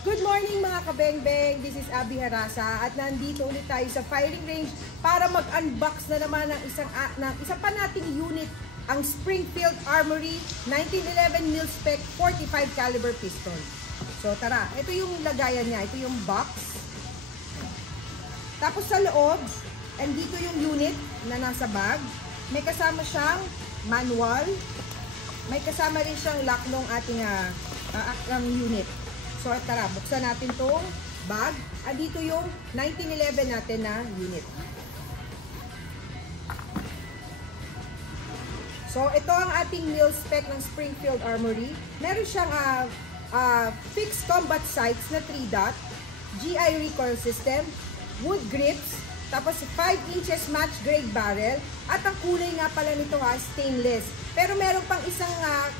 Good morning mga kabengbeng! This is Abby Harasa at nandito ulit tayo sa firing range para mag-unbox na naman ng isa pa nating unit, ang Springfield Armory 1911 mil-spec 45 caliber pistol. So tara, ito yung lagayan niya, ito yung box. Tapos sa loob, and dito yung unit na nasa bag. May kasama siyang manual. May kasama rin siyang lock ng ating unit. So tara, buksan natin tong bag. At dito yung 1911 natin na unit. So ito ang ating mil-spec ng Springfield Armory. Meron siyang fixed combat sights na 3-dot, GI recoil system, wood grips, tapos 5 inches match grade barrel, at ang kulay nga pala nito stainless. Pero meron pang isang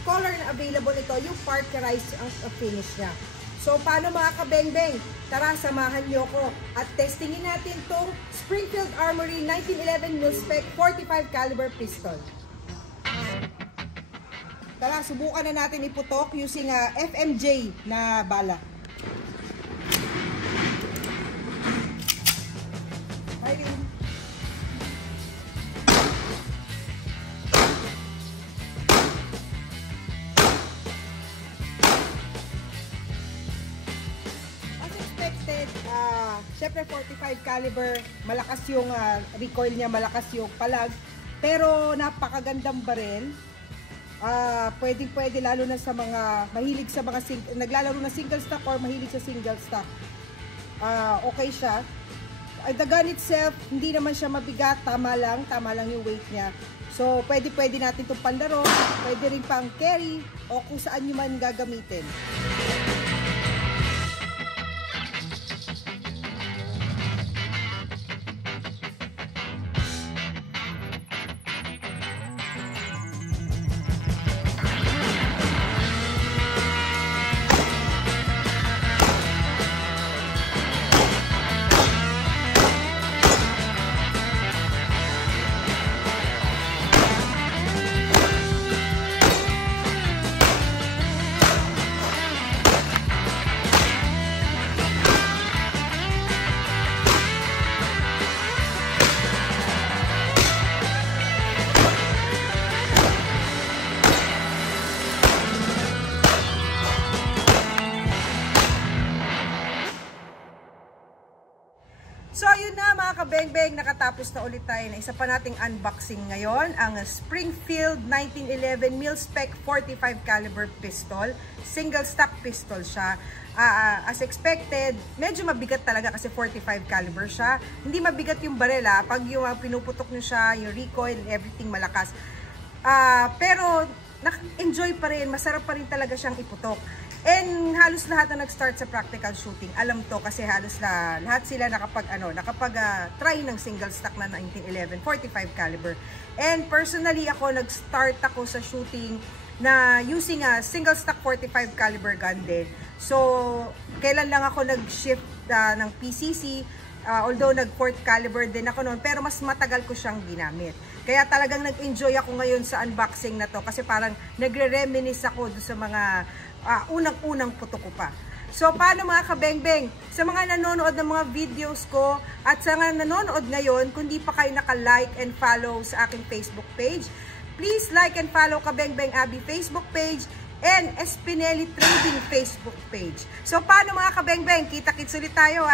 color na available ito, yung parkerized ang finish niya. So paano mga kabengbeng? Tara, samahan niyo ko at testingin natin tong Springfield Armory 1911 mil-spec 45 caliber pistol. Tara, subukan na natin iputok using FMJ na bala. Firing. Syempre 45 caliber, malakas yung recoil niya, malakas yung palag, pero napakagandang baril. Pwede lalo na sa mga mahilig sa mga naglalaro na single stock or mahilig sa single stock. Okay siya. The gun itself, hindi naman siya mabigat, tama lang yung weight niya. So pwede natin itong panlaro, pwede rin pang carry o kung saan nyo man gagamitin. So yun na mga kabengbeng, nakatapos na ulit tayo na isa pa nating unboxing ngayon, ang Springfield 1911 mil-spec 45 caliber pistol. Single stock pistol siya. As expected, medyo mabigat talaga kasi 45 caliber siya. Hindi mabigat yung baril pag yung pinuputok nyo siya, yung recoil and everything malakas. Pero enjoy pa rin, masarap pa rin talaga siyang iputok. And halos lahat na nag-start sa practical shooting, alam to kasi halos lahat sila nakapag-try ng single stock na 1911 45 caliber. And personally nag-start ako sa shooting na using a single stock 45 caliber gun din. So kailan lang ako nag-shift ng PCC, although nag-4 caliber din ako noon, pero mas matagal ko siyang ginamit. Kaya talagang nag-enjoy ako ngayon sa unboxing na to kasi parang nagre-reminisce ako doon sa mga unang-unang putok ko pa. So paano mga kabengbeng? Sa mga nanonood ng mga videos ko at sa mga nanonood ngayon, kung di pa kayo naka-like and follow sa aking Facebook page, please like and follow Kabengbeng Abby Facebook page and Espinelli Trading Facebook page. So paano mga kabengbeng? Kita-kits ulit tayo